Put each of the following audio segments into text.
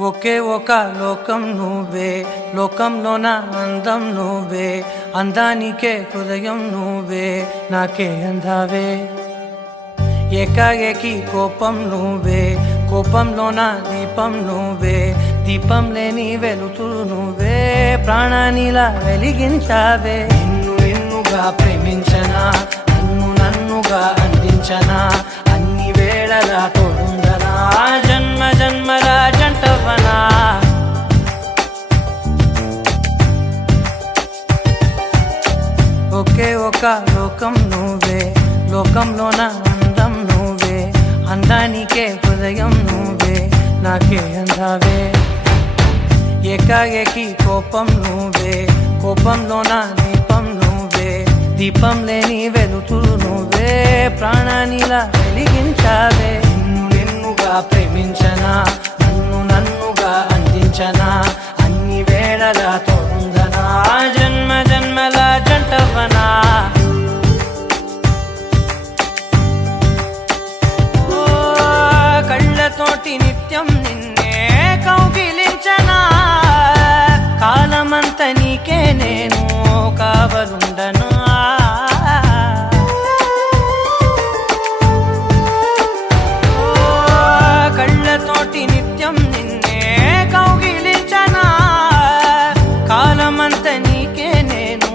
ఒకే ఒక లోకం నువ్వే, లోకంలోన అందం నువ్వే, అందానికే హృదయం నువ్వే, నాకే అందావే. ఏకాఏకి కోపం నువ్వే, కోపంలోన దీపం నువ్వే, దీపం లేని వెలుతురు నువ్వే, ప్రాణానిలా వెలిగించావే. నిన్ను నిన్నుగా ప్రేమించనా, నన్ను నన్నుగా అందించనా, అన్ని వేళలా తోడుందనా, జన్మ జన్మల జంటవనా. ఒకే ఒక లోకం నువ్వే, లోకంలోన అందం నువ్వే, అందానికే హృదయం నువ్వే, నాకే అందావే. ఏకాఏకి కోపం నువ్వే, కోపంలోన దీపం నువ్వే, దీపం లేని వెలుతురు నువ్వే, ప్రాణానిలా వెలిగించావే. నిన్ను నిన్నుగా ప్రేమించనా, నన్ను నన్నుగా అందించనా, అన్ని వేళలా తోడుందనా, జన్మ జన్మల జంటవనా. కళ్ళతోటి నిత్యం నిన్నే కౌగిలించనా, కాలమంత నీకే నేను కావలుండనా. కళ్ళతోటి నిత్యం నిన్నే కౌగిలించనా, కాలమంత నీకే నేను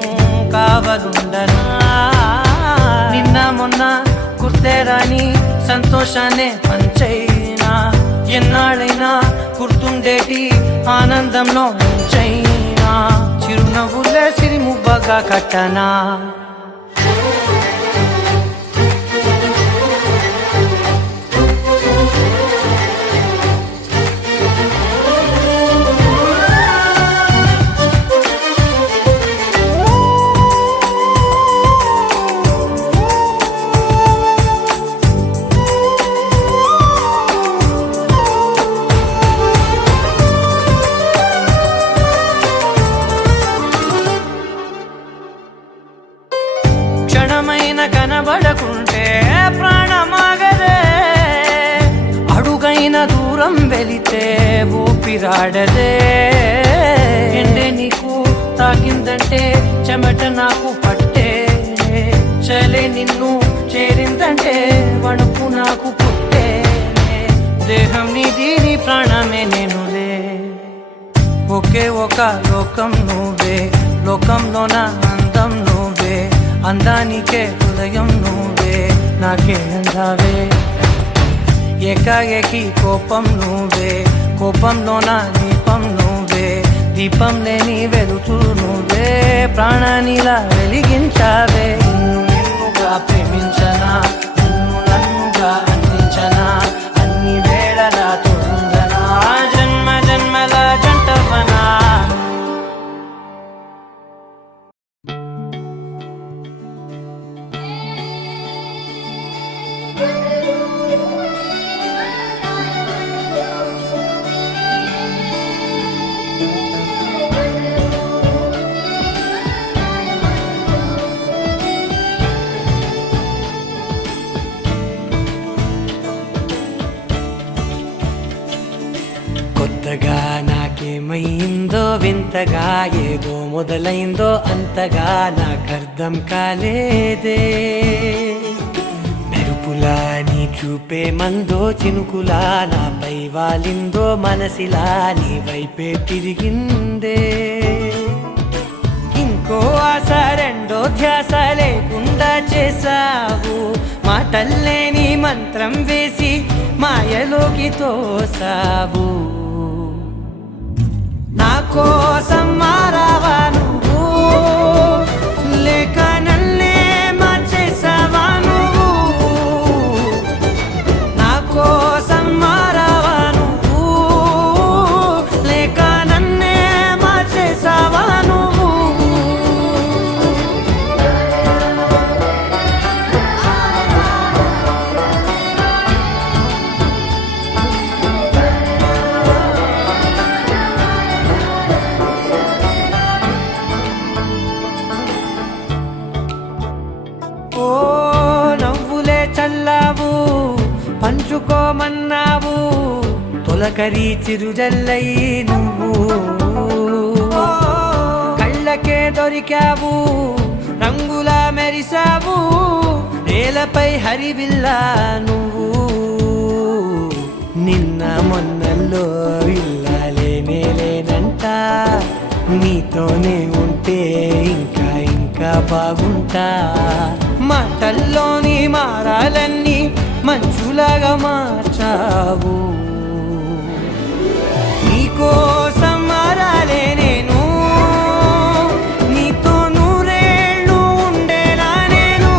కావలుండనా. నిన్న మొన్న గుర్తేరాని సంతోషాన్ని పంచైనా, ఎన్నాళ్ళైనా గుర్తుండేటి ఆనందంలో ముంచైనా, చిరునవ్వులే సిరిముబ్బగా కట్టనా. క్షణమైన కనబడకుంటే ప్రాణమాగదే, అడుగైన దూరం వెళితే ఊపిరాడదే. ఎండే నీకు తాకిందంటే చెమట నాకు పట్టే, చలే నిన్ను చేరిందంటే వణుకు నాకు పుట్టే, దేహం నీది నీ ప్రాణమే నేనులే. ఒకే ఒక లోకం నువ్వే, లోకంలోన అందం నువ్వే, అందానికే హృదయం నువ్వే, నాకే అందావే. ఏకాఏకి కోపం నువ్వే, కోపంలోన దీపం నువ్వే, దీపం లేని వెలుతురు నువ్వే, ప్రాణానిలా వెలిగించావే. నిన్ను నిన్నుగా ప్రేమించనా, నన్ను నన్నుగా అందించనా, అన్ని వేళలా తోడుందనా, జన్మ జన్మల జంటవనా. కొత్తగా నాకేమైందో వింతగా, ఏదో మొదలైందో అంతగా నాకర్థం కాలేదే. మెరుపులా నీ చూపే మందో, చినుకులా నాపై వాలిందో, మనసిలా నీ వైపే తిరిగిందే. ఇంకో ఆశ రెండో ధ్యాస లేకుండా చేసావు, మాటల్లేని మంత్రం వేసి మాయలోకి తోసావు. నా కోసం మారావా నువ్వు, లేక నన్నే మార్చేసావా నువ్వు. నా కోసం మారావా నువ్వు, లేక నన్నే మార్చేసావా నువ్వు. పంచుకోమన్నావు, తొలకరి చిరుజల్లై నువ్వు కళ్ళకే దొరికావు రంగులా మెరిసావు నేలపై హరివిల్లా నువ్వు నిన్న మొన్నల్లో ఇల్లాలేనే లేనంట నీతోనే ఉంటే ఇంకా ఇంకా బాగుంటా మాటల్లోని మారాలన్నీ మంచులాగా మార్చావు నీకోసం మారాలే నేను నీతో నూరేళ్ళు ఉండేలా నేను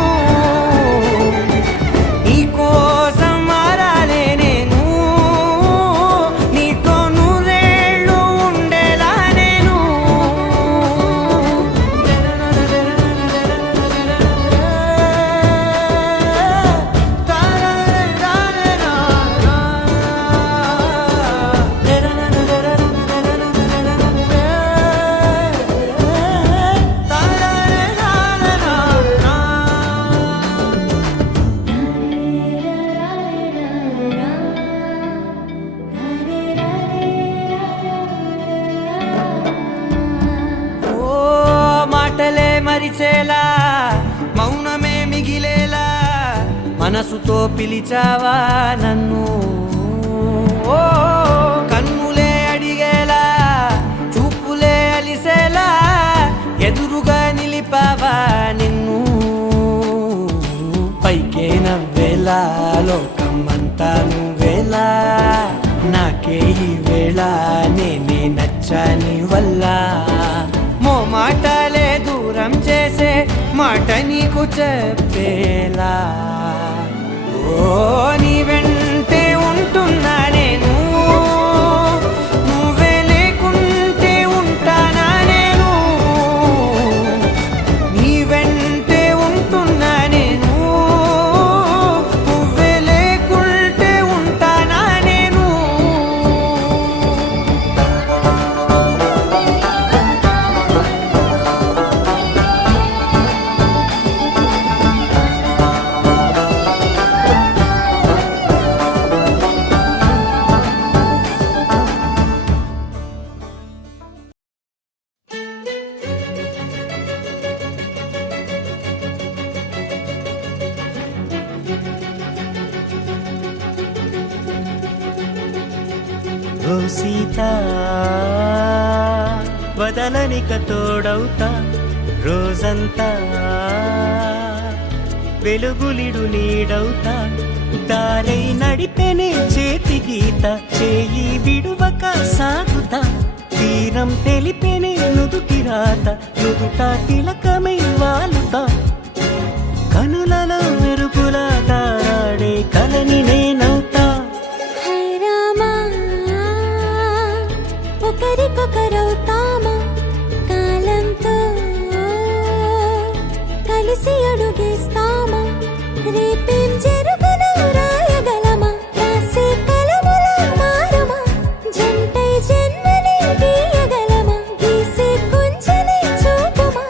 నీకోసం మారాలే నేను నీతో నూరేళ్ళు ఉండేలా నేను మాటలే మరిచేలా మౌనమే మిగిలేలా మనసుతో పిలిచావా నన్ను ఓ కన్నులే అడిగేలా చూపులే అలిసేలా ఎదురుగా నిలిపావా నిన్ను పైకే నవ్వేలా లోకమంతా నువ్వేలా నాకే ఈ వేళ నేనే నచ్చాని వల్ల మాటలే దూరం చేసే మాట నీకు చెప్పేలా ఓ నీ వెంటే ఉంటున్నా నేను నువ్వే లేకుంటే ఉంటానా నేను నీ వెంటే ఉంటున్నా నేను నువ్వే లేకుంటే ఉంటానా నేను ఓ సీత వదలనిక తోడవుతా రోజంతా వెలుగులిడు నీడవుతా దారై నడిపెనే చేతి గీత చేయి విడువక సాగుతా తీరం తెలిపెనే నుదుటి రాత నుదుట తిలకమై వాలుతా కనులలో మెరుపులా తారాడే కలని నేనవుతా ఒకరికొకరవుతామా కాలంతో కలిసి అడుగేస్తామా రేపేం జరుగునో రాయగలమా రాసే కలములా మారమా జంటై జన్మని గీయగలమా గీసే కొంచెనే చూపుమా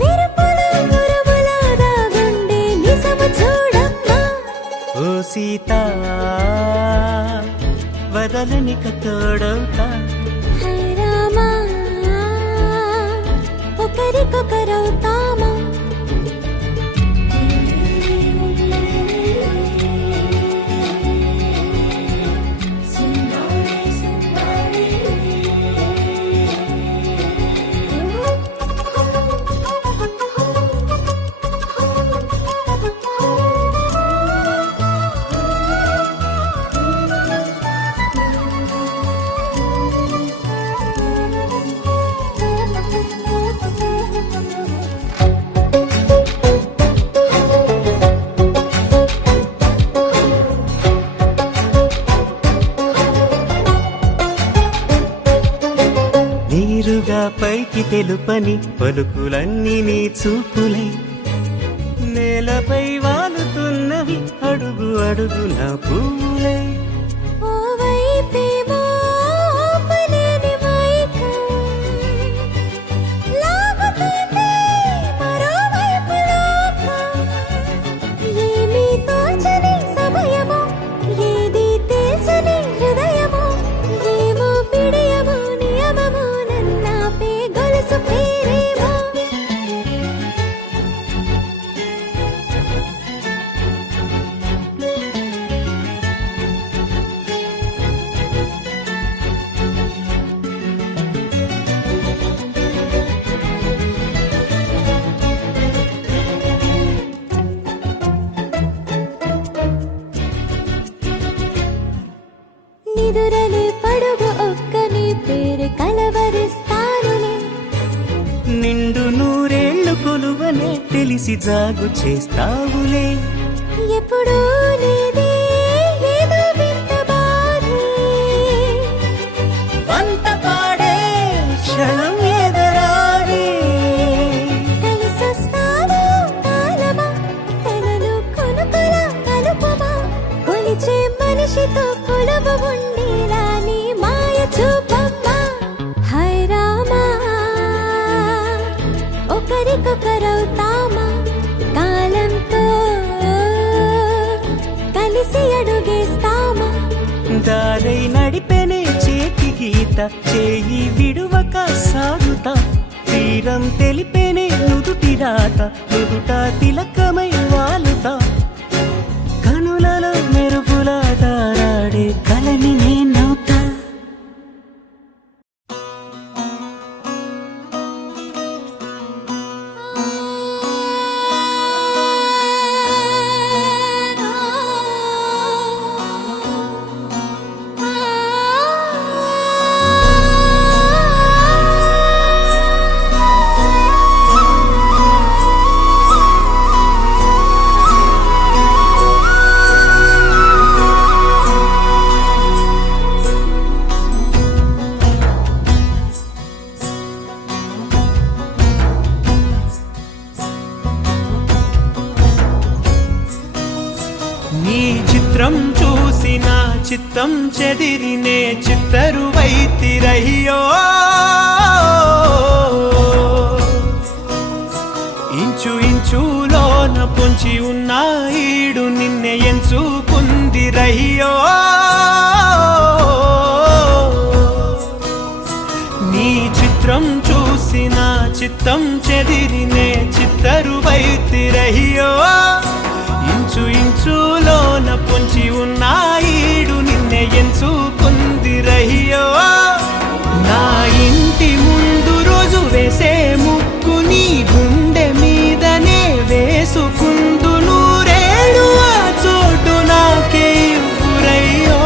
మెరుపుల మురుములా దాగుండే నిజము చూడమ్మా ఓ సీత వదలనిక తోడవుతా హై రామా ఒకరికొకరవుతామా నీరుగా పైకి తెలుపని పలుకులన్నీ నీ చూపులై నేలపై వాలుతున్నవి అడుగు అడుగు నా పువ్వులై ఓ వైపేమో ఆపలేని మైకం లాగుతుంది మరోవైపు లోకం ఏమీ తోచని సమయమో ఏది తేల్చని హృదయం ఎదురలే పడుగు ఒక్క నీ పేరు కలవరిస్తానులే. నిండు నూరేళ్లు కొలువనే తెలిసి జాగు చేస్తావులే. ఎప్పుడూ లేదే ఏదో వింత బాధే. వంత పాడే క్షణం ఎదరాడే. కలిసొస్తావా కాలమా తనలో కొనుకొలా కలుపమా. కొలిచే మనిషితో కొలువు ఉండేలా నీ మాయ చూపమ్మా. హై రామా ఒకరికొకరవుతామా. కాలంతో కలిసి అడుగేస్తామా. దారై నడిపెనే చేతి గీత చేయి విడువక సాగుతా. తీరం తెలిపెనే నుదుటి రాత నుదుట తిలకమై వాలుతా. కనులలో మెరుపులా తారాడే కలని నేనవుతా. నీ చిత్రం చూసి నా చిత్తం చెదిరినే చిత్తరువైతిరయ్యో. ఇంచు ఇంచులోన పొంచి ఉన్న ఈడు నిన్నే ఎంచుకుందిరయ్యో. నీ చిత్రం చూసి నా చిత్తం చెదిరినే చిత్తరువైతిరయ్యో. ఇంచు ఇంచులోన పొంచి ఉన్న ఈడు నిన్నే ఎంచుకుందిరయ్యో. నా ఇంటి ముందు రోజు వేసే ముక్కు నీ గుండె మీదనే వేసుకుందు. నూరేడు ఆ చోటు నాకే ఇవ్వురయ్యో.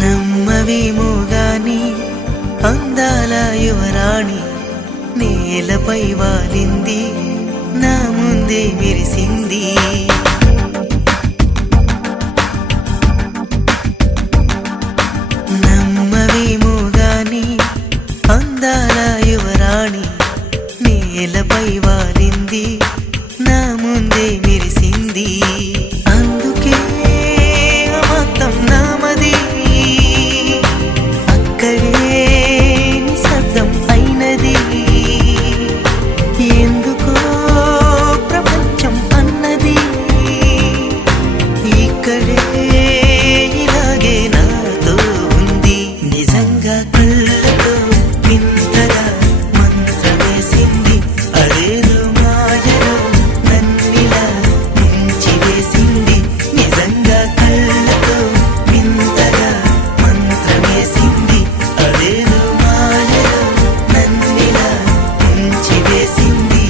నమ్మవేమో గాని అందాల యువరాణి నేలపై వాలింది నా ముందే మెరిసింది. నమ్మవేమో గాని అందాల యువరాణి నేలపై వాలింది నా ముందే మెరిసింది. అందుకే మొత్తం నామది అక్కడే నిశ్శబ్దం అయినది. ఎందుకో ప్రపంచం అన్నది ఇక్కడే ఇలాగే నాతో ఉంది. నిజంగా కళ్ళతో వింతగా మంత్రమేసింది. అదేదో మాయలో నన్నిలా ముంచివేసింది. నిజంగా కళ్ళతో వింతగా మంత్రమేసింది. అదేదో మాయలో నన్నిలా ముంచివేసింది.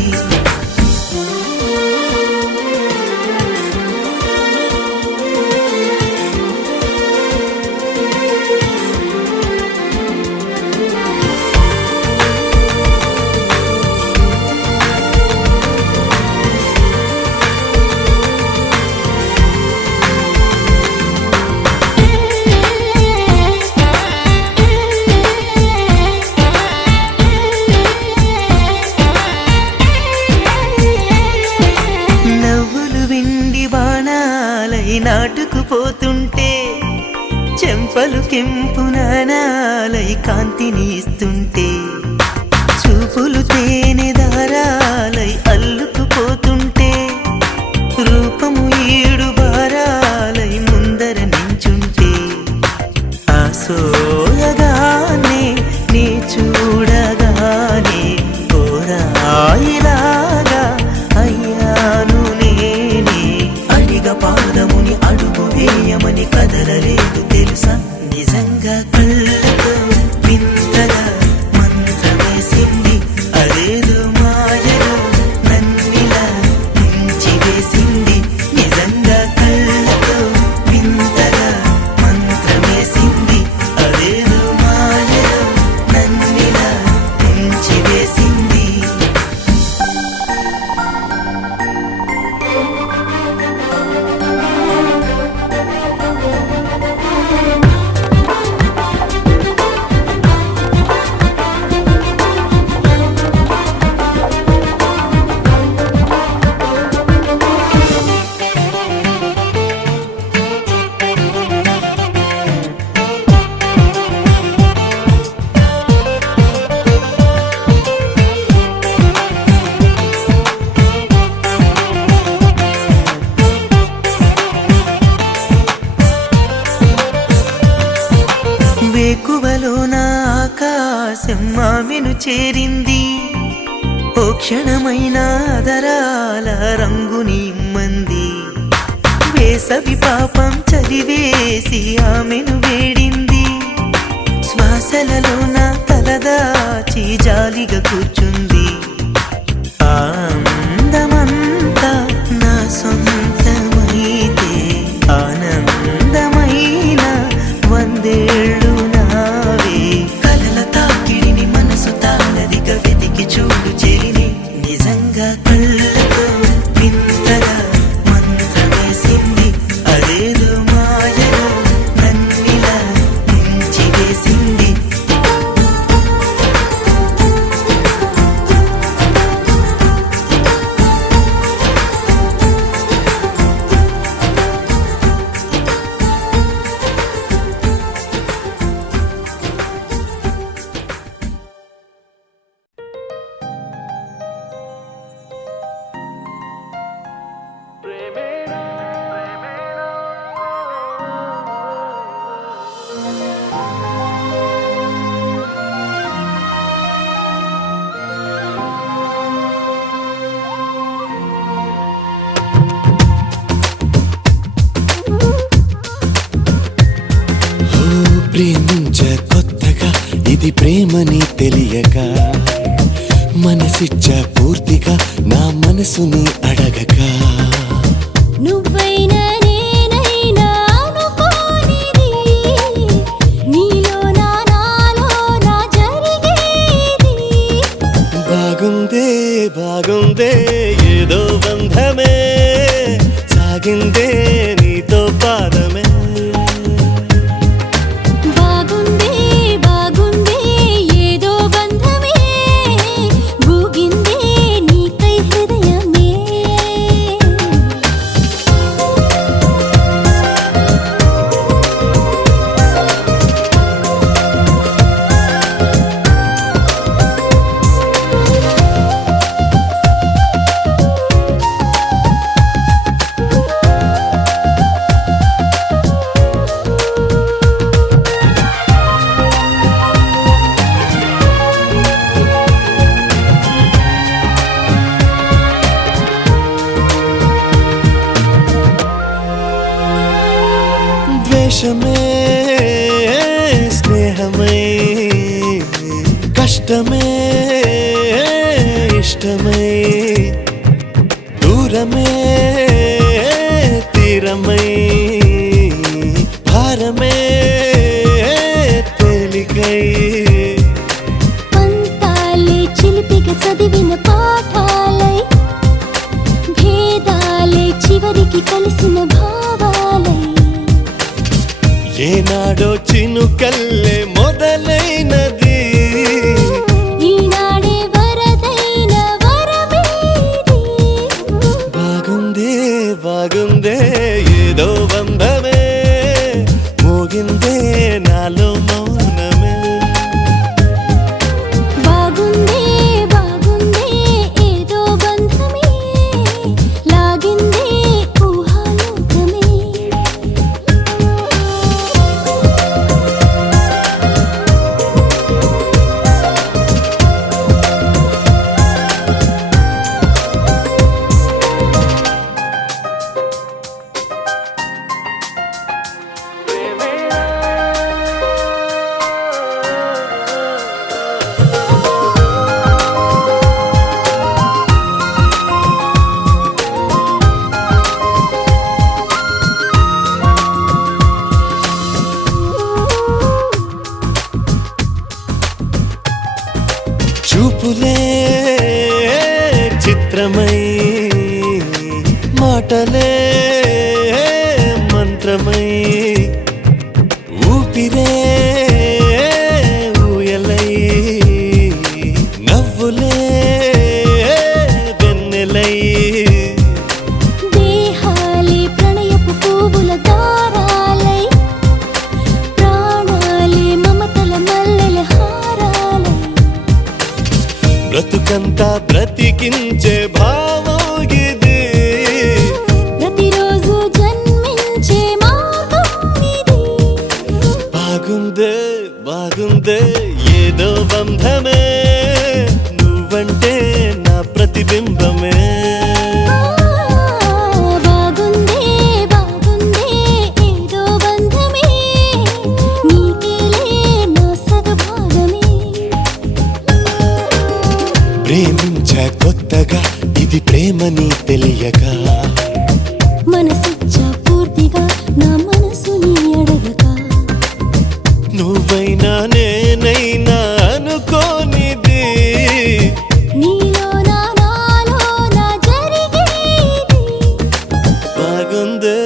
నవ్వులు విండి బాణాలై నాటుకుపోతుంటే చెంపలు కెంపు నాణాలై కాంతిని ఇస్తుంటే చూపులు తేనె దారాలై అల్లుకుపోతుంటే రూపము ఏడు బారాలై ముందర నించుంటే ఆ సోయగానే నీ చూడగానే కోరాయిలాగా అయ్యాను నేనే. అడిగ పాదముని అడుగు వేయమని కదలలేదు తెలుసా. నిజంగా కళ్ళతో వింతగా మంత్రమేసింది. అదేదో మాయలో నన్నిలా ముంచివేసింది. నిజంగా కళ్ళతో వింతగా మంత్రమేసింది. అదేదో మాయలో నన్నిలా ముంచివేసింది. వేకువలో నా ఆకాశం ఆమెను చేరింది. ఓ క్షణమైన దరాల రంగుని ఇమ్మంది. వేసవి పాపం చలివేసి ఆమెను వేడింది. శ్వాసలలో నా తలదాచి జాలిగా కూర్చుంది. ఆ అందమంతా నా సొంతమైతే ఆనందమైన వందేళ్ళు నావే. కలల తాకిడిని మనసు తానదిగా వెతికి చూడు చెలిని. నిజంగా కళ్ళతో వింతగా మంత్రమేసింది. అదేదో మాయలో నన్నిలా ముంచివేసింది. మనసుని అడగక నువ్వైనా నేనైనా అనుకోనిది నీలో నాలో నా జరిగేది బాగుందే బాగుందే ఏదో బంధమే సాగిందే నీతో పాదమే బాగుంది బాగుంది ఏదో బంధమే భూగిందే నీకై హృదయమే ద్వేషమే స్నేహమై కష్టమే ఇష్టమై దూరమే తీరమై భారమే తేలికై పంతాలే చిలిపిగా చదివిన పాఠాలై భేదాలే చివరికి కలిసిన భావాలై ఏనాడో చినుకల్లే మొదలైనది ఈనాడే వరదైన వరమేది బాగుందే బాగుందే ఏదో బంధమే మోగిందే నాలో మౌనమే బాగుంది బాగుంది ఏదో బంధమే లాగింది ఊహాలోకమే చూపులే చిత్రమై మాటలే మంత్రమై ఊపిరే ఊయలై నవ్వులే వెన్నెలై దేహాలే ప్రణయపు పువ్వుల దారాలై ప్రాణాలే మమతల మల్లెల హారాలై బ్రతుకంతా బ్రతికించే భావం ఇది ప్రతిరోజు జన్మించే మార్గం ఇది బాగుందే బాగుందే ఏదో బంధమే నువ్వంటే నా ప్రతిబింబమే బాగుంది బాగుంది ఏదో బంధమే నీకేలే నా సగభాగమే ప్రేమించా కొత్తగా ఇది ప్రేమని తెలియక మనసిచ్చా పూర్తిగా నా మనసుని అడగక నువ్వైనా నేనైనా అనుకోనిది నీలో నాలో నా జరిగేది బాగుందే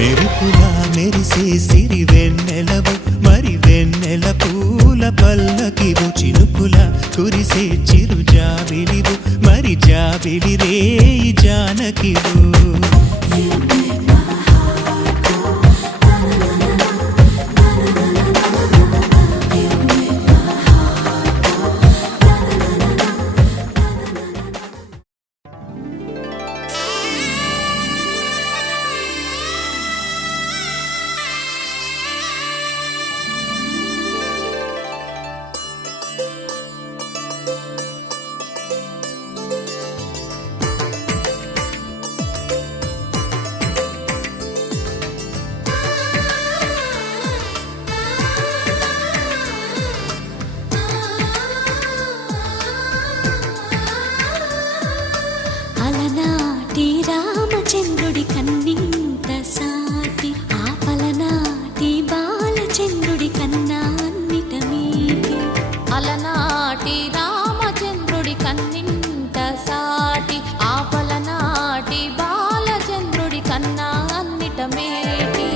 మెరుపులా మెరిసే సిరి వెన్నెలవు మరి వెన్నెల పూల పల్లకివు చినుకుల కురిసే చిరు జాబిలివు మరి జాబిలి రేయి జానకివు అలనాటి రామచంద్రుడి కన్నింత సాటి ఆపలనాటి బాలచంద్రుడి కన్నా అన్నిట మీటి అలనాటి రామచంద్రుడి కన్నింత సాటి ఆపలనాటి బాలచంద్రుడి కన్నా అన్నిట మేటి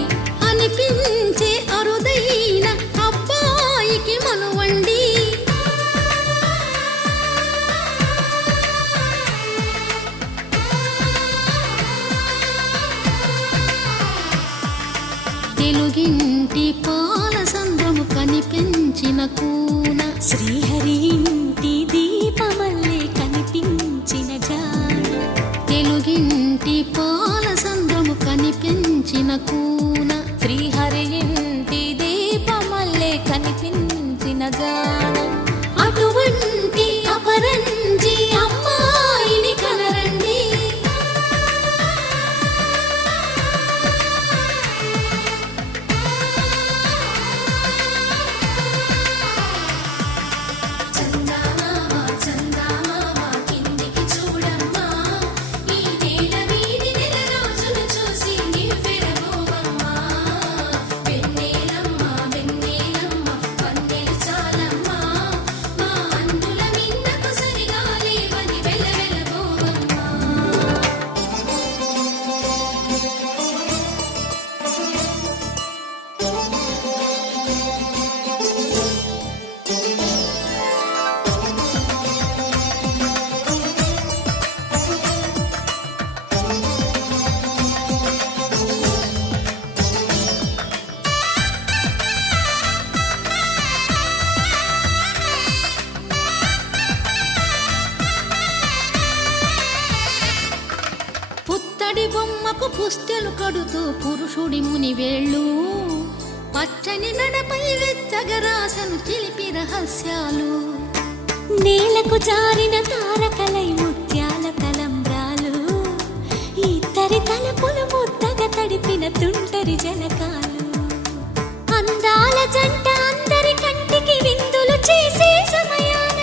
అనిపించే అరుదైన అబ్బాయికి మనువండి తెలుగింటి పాల సంద్రము కనిపించిన కూన శ్రీహరి ఇంటి దీపమల్లే కనిపించిన జాన తెలుగింటి పాల సంద్రము కనిపించిన కూన శ్రీహరి ఇంటి దీపమల్లే కనిపించిన గానం అటువంటి అపరంజి అమ్మాయిని కనరండి పుత్తడి బొమ్మకు పుస్తెలు కడుతూ పురుషుడి ముని వేళ్ళు పచ్చని నడపై వెచ్చగరాసను చిలిపి రహస్యాలు నేలకు జారిన తారకలై ముత్యాల తలంబ్రాలు ఇద్దరి తలపులు ముద్దగా తడిపిన తుంటరి జలకాలు అందాల జంట అందరి కంటికి విందులు చేసే సమయాన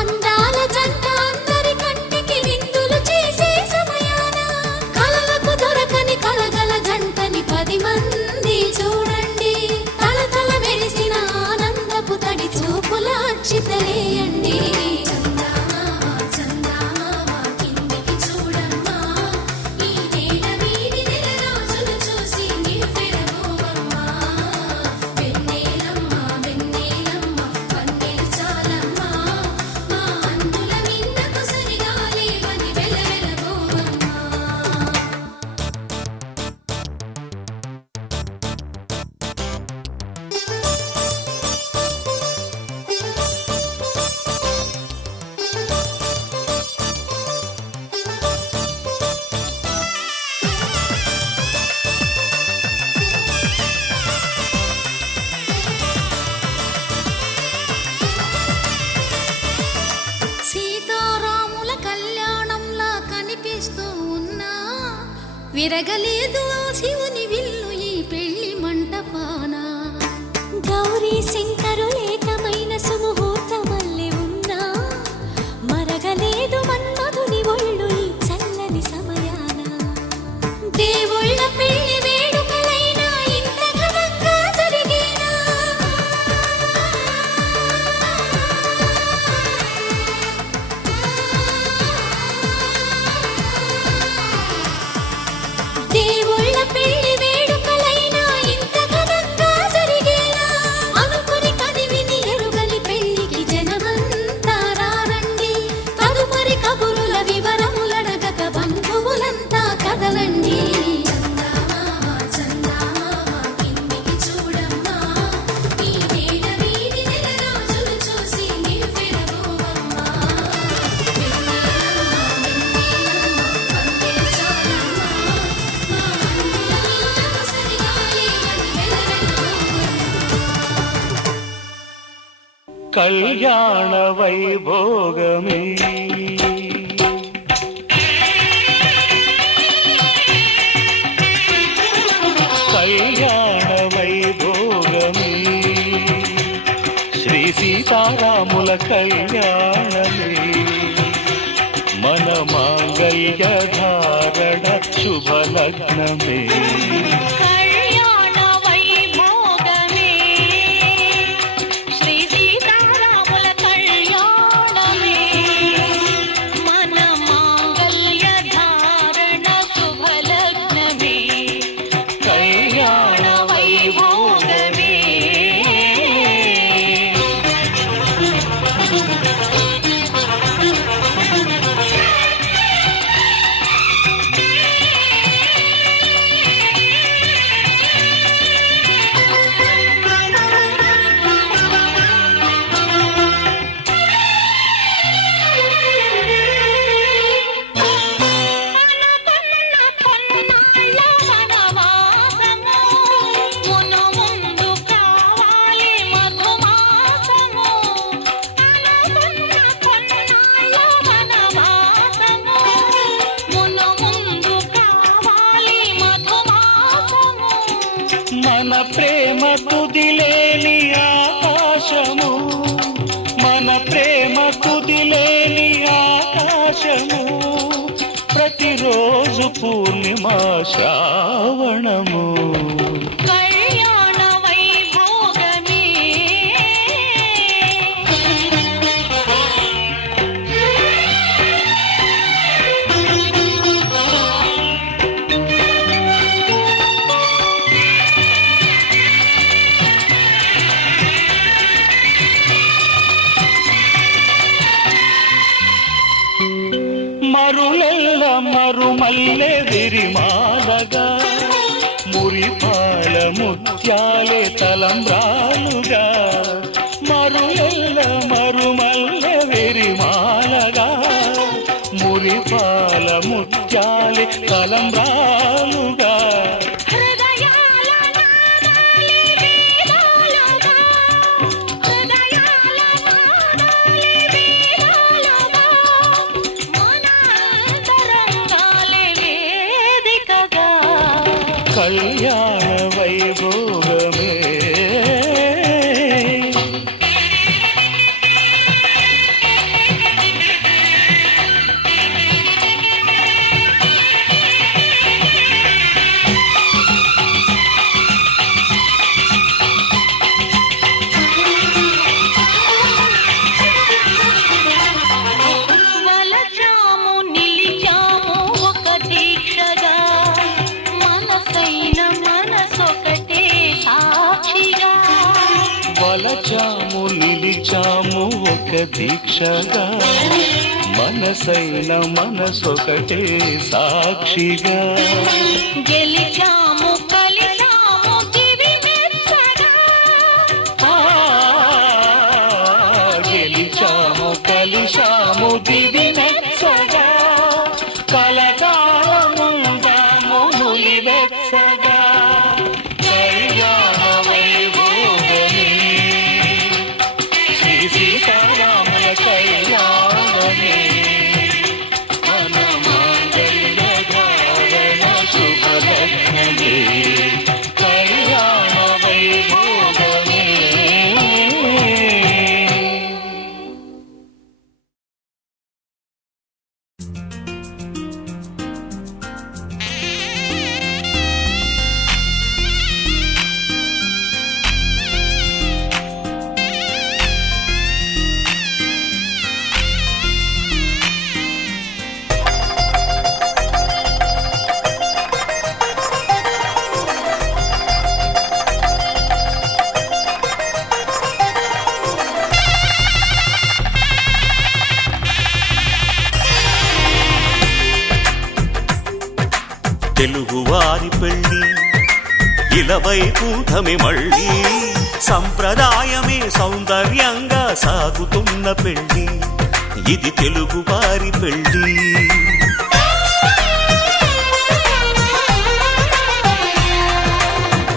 అందాల జంట అందరి కంటికి విందులు చేసే సమయాన కలలకు దొరకని కలగల జంటని 10 మంది చూడండి తలతల మెరిసిన ఆనందపు తడి చూపుల అక్షితలేయండి విరగలేదు ఆ శివుని విల్లు ఈ పెళ్లి మంటపాన గౌరీ శంకరులేకమైన సుముహూర్తమల్లె ఉన్నా మరగలేదు మన్మధుని ఒళ్ళు ఈ చల్లని సమయాన దేవుళ్ళ పెళ్లి వేడుకలైనా ఇంత ఘనంగా జరిగేనా కళ్యాణ వైభోగమే కళ్యాణ వైభోగమే శ్రీ సీతారాముల కళ్యాణమే మన మాంగళ్య ధారణ శుభలగ్నమే కళ్యాణ వైభోగమే శ్రీ సీతారాముల కళ్యాణమే మన మాంగళ్య ధారణ శుభలగ్నమే కళ్యాణ వైభోగమే మన ప్రేమ కుదిలేని ఆకాశము మన ప్రేమ కుదిలేని ఆకాశము ప్రతిరోజు పూర్ణిమా శ్రావణము కళ్యాణ వైభోగమే మరులెల్ల మరుమల్లె విరిమాలగా మురిపాల ముత్యాలే తలంబ్రాలుగా మరులెల్ల మరుమల్లె విరిమాలగా మురిపాల ముత్యాలే తలంబ్రాలుగా హృదయాల నాదాలి వేదాలుగా హృదయాల నాదాలి వేదాలుగా మన అంతరంగాలే వేదికగా కళ్యాణ వైభోగమే వలచాము నిలిచాము ఒక దీక్షగా మనసైన మనసొకటే సాక్షిగా వలచాము నిలిచాము ఒక దీక్షగా మనసైన మనసొకటే సాక్షిగా గెలిచాము కలిసాము దివి మెచ్చగా ఆ, గెలిచాము కలిశాము దివి మెచ్చగా కలకాలముందాము నులి వెచ్చగా కళ్యాణ వైభోగమే శ్రీ సీతారాముల కళ్యాణమే మన మాంగళ్య ధారణ శుభలగ్నమే కళ్యాణ వైభోగమే తెలుగువారి పెళ్ళి ఇలవైకుంఠమి మళ్ళీ సంప్రదాయమే సౌందర్యంగా సాగుతున్న పెళ్ళి ఇది తెలుగువారి పెళ్ళి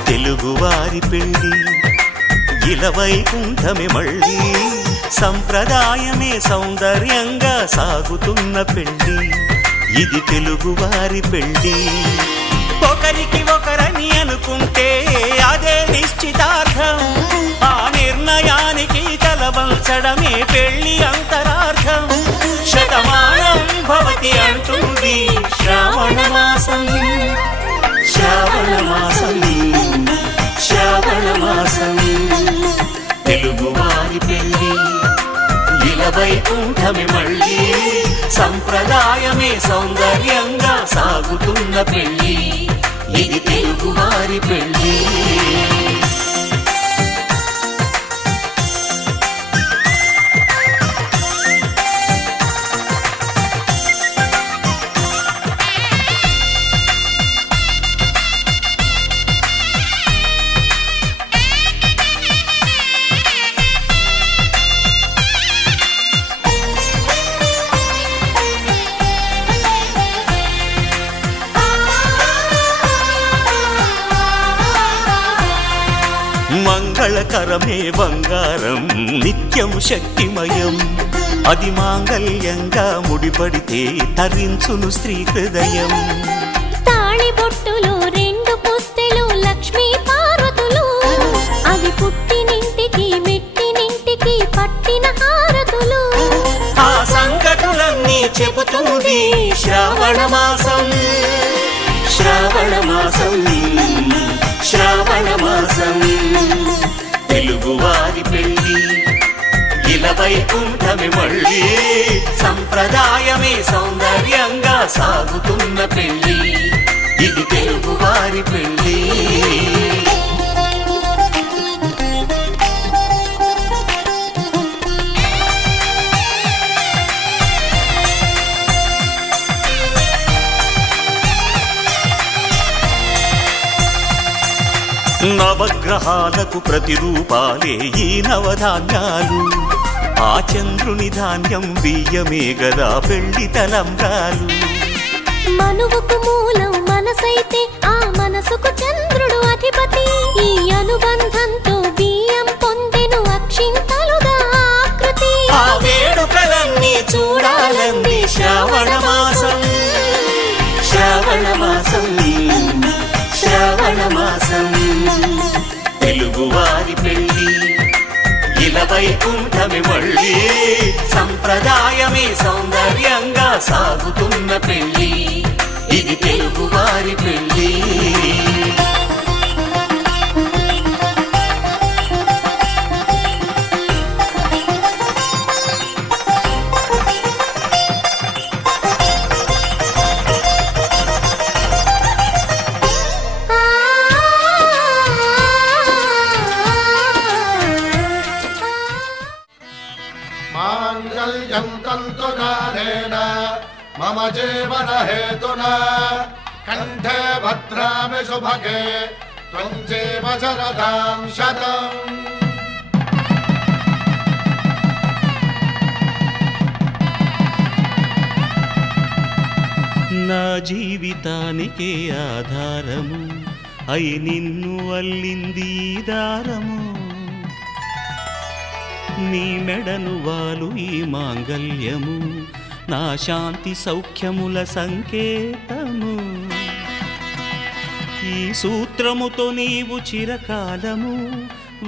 తెలుగువారి పెళ్ళి ఇలవైకుంఠమి మళ్ళీ సంప్రదాయమే సౌందర్యంగా సాగుతున్న పెళ్లి ఇది తెలుగువారి పెళ్లి ఒకరికి ఒకరని అనుకుంటే అదే నిశ్చితార్థం ఆ నిర్ణయానికి తలవంచడమే పెళ్లి అంతరార్థం శతమానం భవతి అంటుంది శ్రావణ మాసం శ్రావణ మాసం శ్రావణ మాసం తెలుగువారి పెళ్లి ఇలా వైకుంఠమి మళ్ళీ సంప్రదాయమే సౌందర్యంగా సాగుతున్న పెళ్లి ఇది తెలుగువారి పెళ్లి మంగళకరమే బంగారం నిత్యం శక్తిమయం అది మాంగళ్యంగా ముడిపడితే తరించును స్త్రీ హృదయం తాళి బొట్టులో 2 పుస్తెలు లక్ష్మీ పార్వతులు అవి పుట్టినింటికి మెట్టినింటికి పట్టిన హారతులు ఆ సంగతులన్నీ చెబుతుంది శ్రావణ మాసం శ్రావణ మాసం శ్రావణ మాసం తెలుగువారి పెళ్లి ఇలా వైకుంఠమి మళ్ళీ సంప్రదాయమే సౌందర్యంగా సాగుతున్న పెళ్లి ఇది తెలుగువారి పెళ్లి నవగ్రహాలకు ప్రతిరూపాలే ఈ నవధాన్యాలు ఆ చంద్రుని ధాన్యం బియ్యమే గదా పెళ్లి తలంబ్రాలు మనువుకు మూలం మనసైతే ఆ మనసుకు చంద్రుడు అధిపతి ఈ అనుబంధంతో బియ్యం పొందెను అక్షింతలుగా ఆకృతి ఆ వేడుకలన్నీ చూడాలంది శ్రావణ మాసం శ్రావణ మాసం శ్రావణ మాసం తెలుగువారి పెళ్లి ఇలా వైకుంఠమి మళ్ళీ సంప్రదాయమే సౌందర్యంగా సాగుతున్న పెళ్లి ఇది తెలుగువారి పెళ్లి माङ्गल्यं तन्तुकारेण मम जीवन हेतुना कण्ठे भद्रामि शुभगे त्वं जीव शरदां शतम् నా జీవితానికే ఆధారము అయి నిన్ను అల్లింది దారము నీ మెడను వాలు ఈ మాంగల్యము నా శాంతి సౌఖ్యముల సంకేతము ఈ సూత్రముతో నీవు చిరకాలము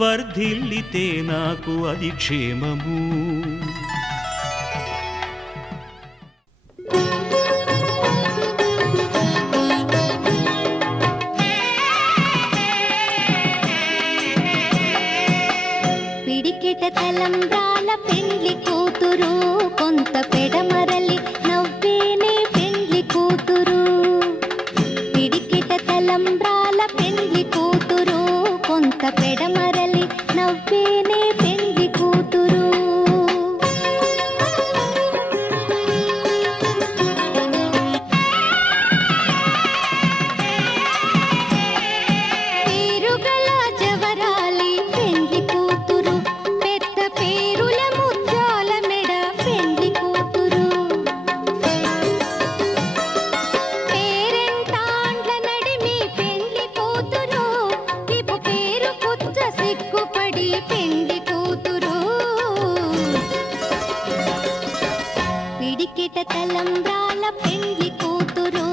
వర్ధిల్లితే నాకు అది క్షేమము తలంబ్రాల పెండ్లి కూతురు కొంత పెడమరలి నవ్వేనే పెండ్లి కూతురు పిడికిట తలంబ్రాల పెండ్లి కూతురు కొంత పెడమరలి నవ్వేనే పెండ్లి కూతురు పేరుగల జవరాలి పెండ్లి కూతురు పెద్ద పేరుల ముత్యాల మెడ పెండ్లి కూతురు తలంబ్రాల పెండ్లి కూతురు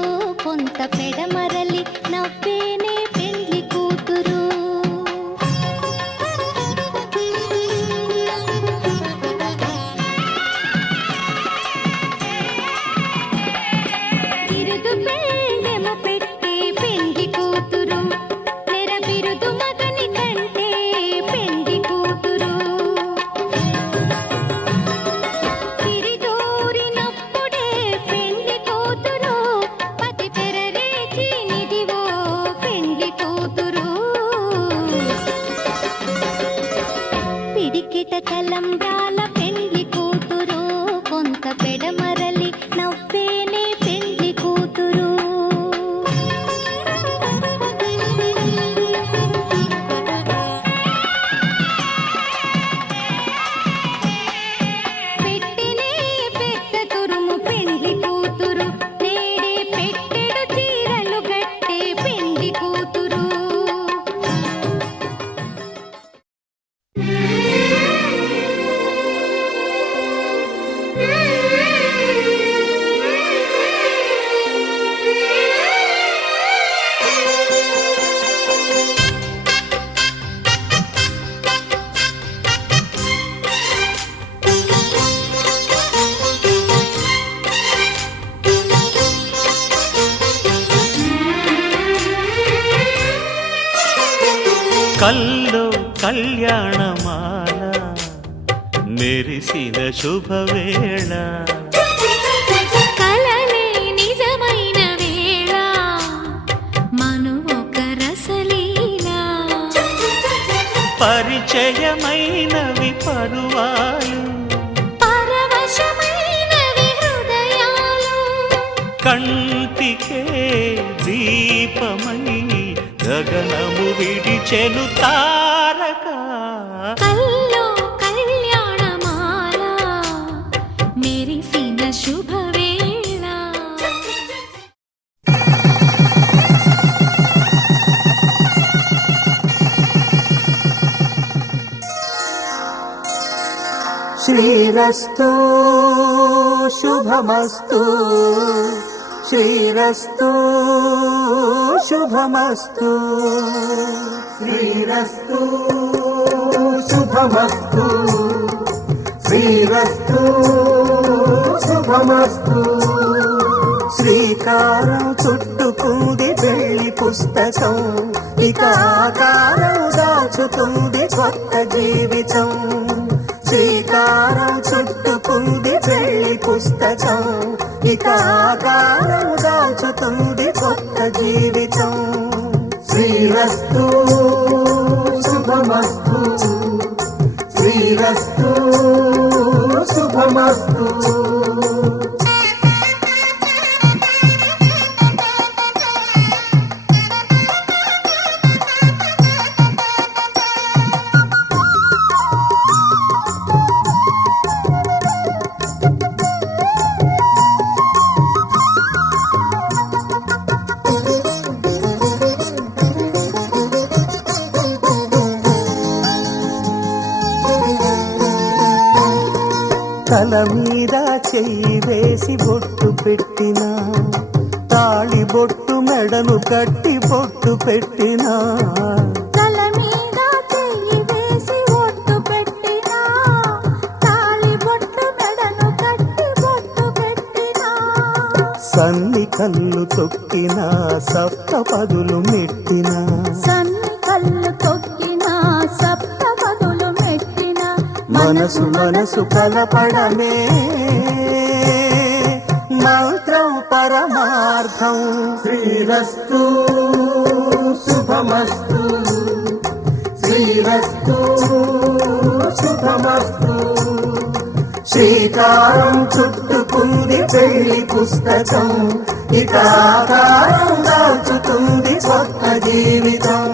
కొంత పెడమరలి నవ్వేనే పెండ్లి కూతురు బిరుదు పెళ్ళెమ పెట్టే పెండ్లి కూతురు నెర బిరుదు మగని కంటే పెండ్లి కూతురు తిరిదూరినప్పుడే పెండ్లి కూతురు పతి పెరరేచి నిదివో పెండ్లి కూతురు పిడికిట తలంబ్రాల పెండ్లి కూతురు కొంత పెడమరలి నవ్వేనే పెండ్లి కూతురు పెట్టినే పెద్ద తురుము పెండ్లి కూతురు నేడే పెట్టెడు చీరలు గట్టే పెండ్లి కూతురు కల్లో కళ్యాణమాల మెరిసిన శుభవేళ కలలే నిజమైన వేళ మను ఒక రసలీలా పరిచయమైనవి పరువాలు పరవశమైనవి హృదయాలు కంటికే దీపమై గగనము విడిచెను తారక కల్లో కళ్యాణమాల మెరిసిన శుభవేళ శ్రీరస్తు శుభమస్తు శ్రీరస్తు శుభమస్తు శ్రీరస్తు శుభమస్తు శ్రీరస్తు శుభమస్తు శ్రీకారం చుట్టుకుంది పెళ్లి పుస్తకం ఇక ఆకారం దాచుతుంది కొత్త జీవితం శ్రీకారం చుట్టుకుంది పెళ్లి పుస్తకం ఇక ఆకారం దాచుతుంది కొత్త జీవితం శ్రీరస్తు శుభమస్తు శ్రీరస్తు శుభమస్తు తల మీద చెయ్యి వేసి బొట్టు పెట్టినా తాళి బొట్టు మెడను కట్టి బొట్టు పెట్టినా తల మీద చెయ్యి వేసి ఒట్టు పెట్టినా తాళి బొట్టు మెడను కట్టి బొట్టు పెట్టినా సన్ని కళ్ళు తొక్కినా సప్త పదులు మెట్టినా సన్ని కళ్ళు తొక్కినా సప్త పదులు మెట్టినా మనసు మనసు కలపడమే మంత్రం పరమార్థం శ్రీరస్తు శుభమస్తు శ్రీరస్తు శుభమస్తు శ్రీకారం చుట్టుకుంది పెళ్లి పుస్తకం ఇక ఆకారం దాచుతుంది కొత్త జీవితం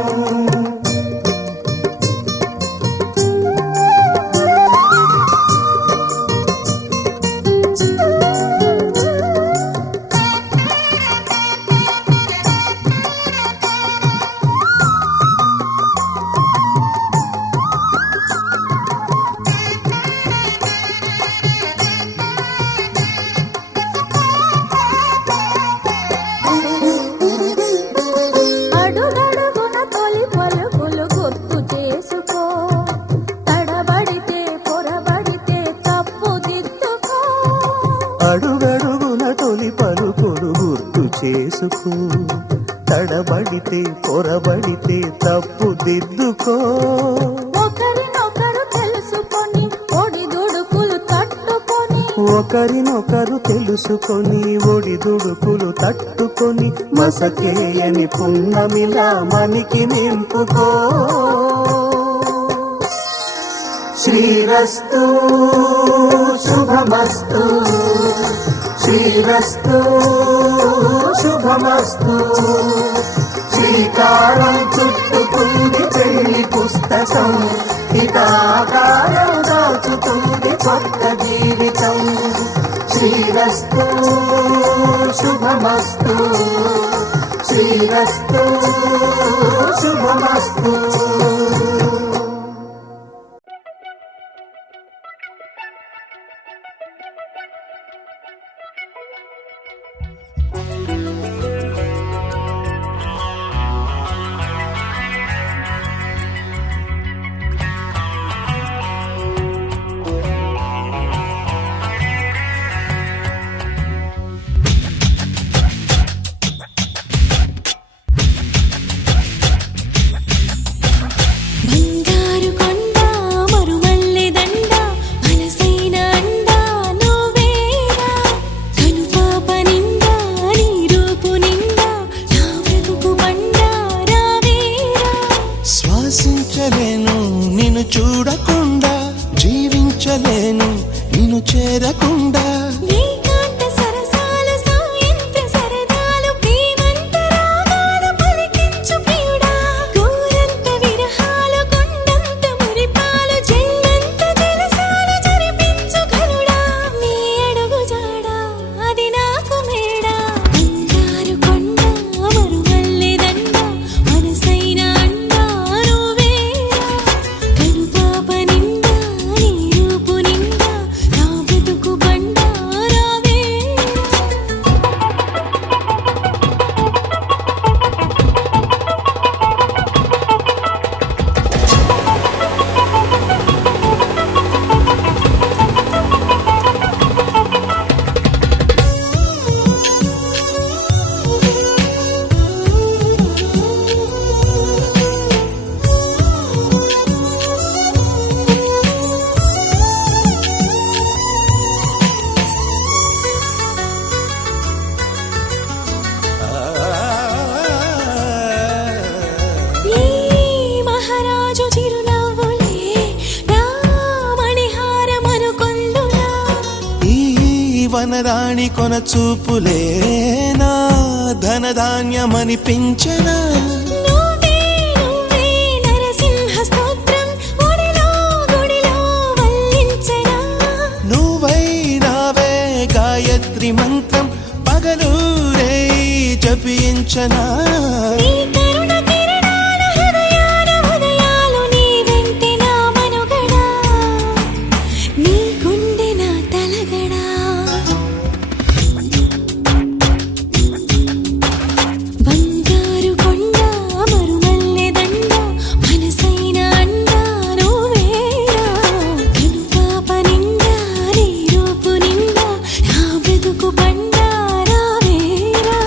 అడుగడుగున తొలి పలుకులు గుర్తు చేసుకో, తడబడితే పొరబడితే తప్పు దిద్దుకో. ఒకరినొకరు తెలుసుకొని ఒడిదుడుకులు తట్టుకొని, ఒకరినొకరు తెలుసుకొని ఒడిదుడుకులు తట్టుకొని, మసకేయని పున్నమిలా మనికి నింపుకో. శ్రీరస్తు శుభమస్తు, శ్రీరస్తు శుభమస్తు. శ్రీకారం చుట్టుకుంది పెళ్లి పుస్తకం, ఇక ఆకారం దాచుతుంది కొత్త జీవితం. శ్రీరస్తు శుభమస్తు, శ్రీరస్తు శుభమస్తు. బంగారు కొండ మరుమల్లె దండ మనసైన అండ నువ్వేరా, కనుపాప నిండా నీ రూపు నిండా నా బ్రతుకు బండ రావేరా. శ్వాసించలేను నిన్ను చూడకుండా, జీవించలేను నిన్ను చేరకుండా. ఏకాంత సరసాలు సాయంత్ర సరదాలు ప్రేమంత రాగాలు పలికించు ప్రియుడా, గోరంత విరహాలు కొండంత మురిపాలు జన్మంత జలసాలు జరిపించు ఘనుడా. నీ అడుగు జాడా అది నాకు మేడా, బంగారు కొండ మరుమల్లె దండ మనసైన అండ నువ్వేరా, కనుపాప నిండా నీ రూపు నిండా నా బ్రతుకు బండ రావేరా. ఈ మహారాజు చిరునవ్వులే రామణిహారమనుకొందునా, ఈ వనరాణి కొన చూపులే నా ధనధాన్యమనిపించనా. నువ్వే నువ్వే నరసింహ స్తోత్రం ఒడిలో గుడిలో వల్లించనా. నువ్వైనావే గాయత్రి మంత్రం పగలూరే జపించనా. నీ కరుణ కిరణాల హృదయాల ఉదయాలు నీ వెంటే నా మనుగడా, నీ గుండె నా తలగడా. బంగారు కొండ మరుమల్లె దండ మనసైన అండ నువ్వేరా, కనుపాప నిండా నీ రూపు నిండా నా బ్రతుకు బండ రావేరా.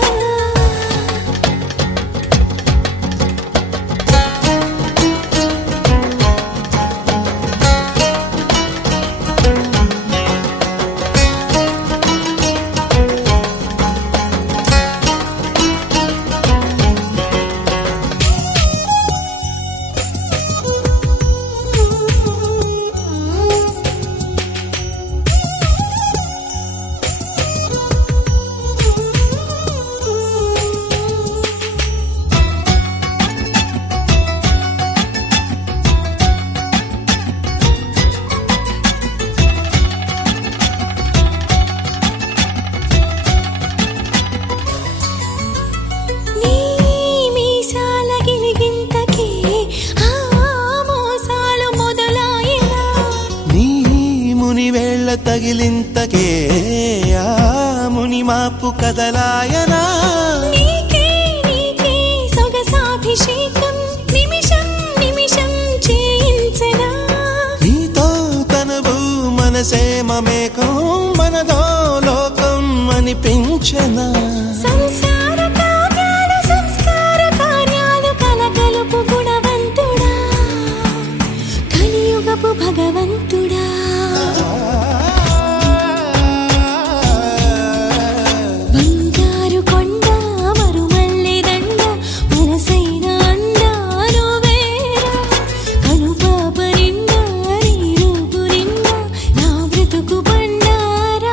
నీ మీసాల గిలిగింతకే ఆ మోసాలు మొదలాయనా, నీ ముని వేళ్ళ తగిలింతకే ఆ ముని మాపు కదలాయనా. నీకే నీకే సొగసాభిషేకం నిమిషం నిమిషం చేయించనా. నీతో తనువు మనసే మమేకం మనదో లోక వినిపించనా సంసార కావ్యాలు సంస్కార కార్యాలు కలగలుపు గుణవంతుడా కలియుగపు భగవంతుడా బంగారు కొండ మరుమల్లె దండ మనసైన అండ నువ్వేరా కనుపాప నిండా నీ రూపు నిండా నా బ్రతుకు బండారావేరా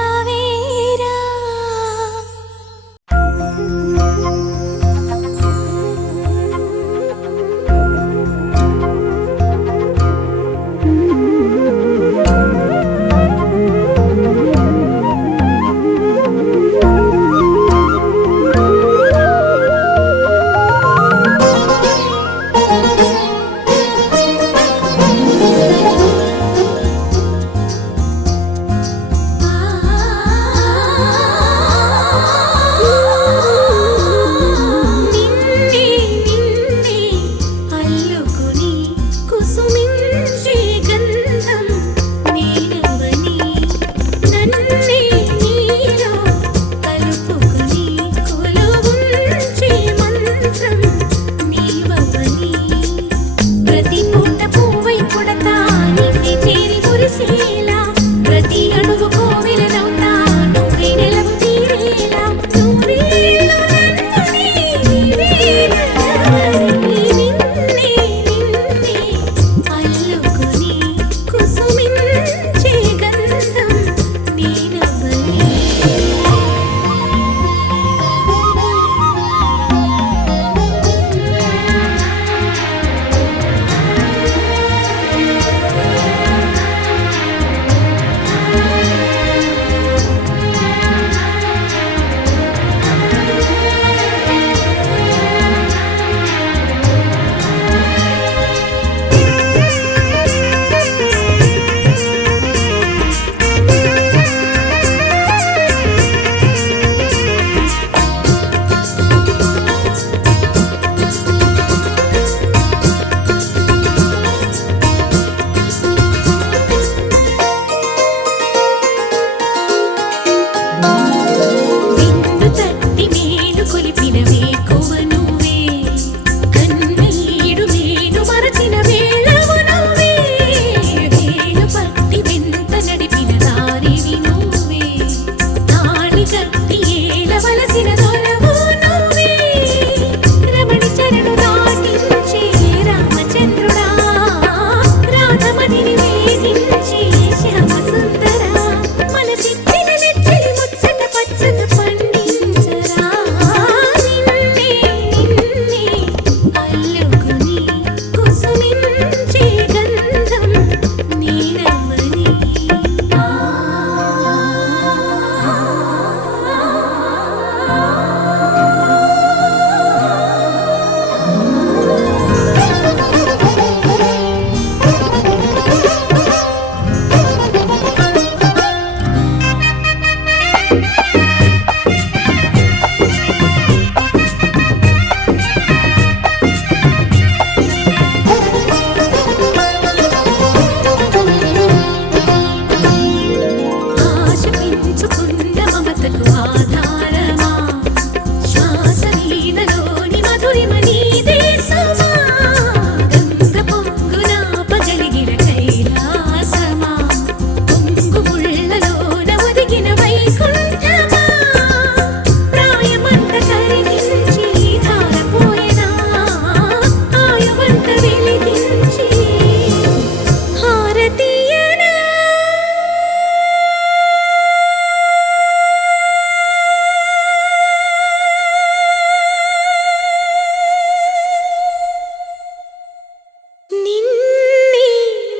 నిన్నే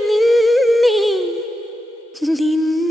నిన్నే నిన్నే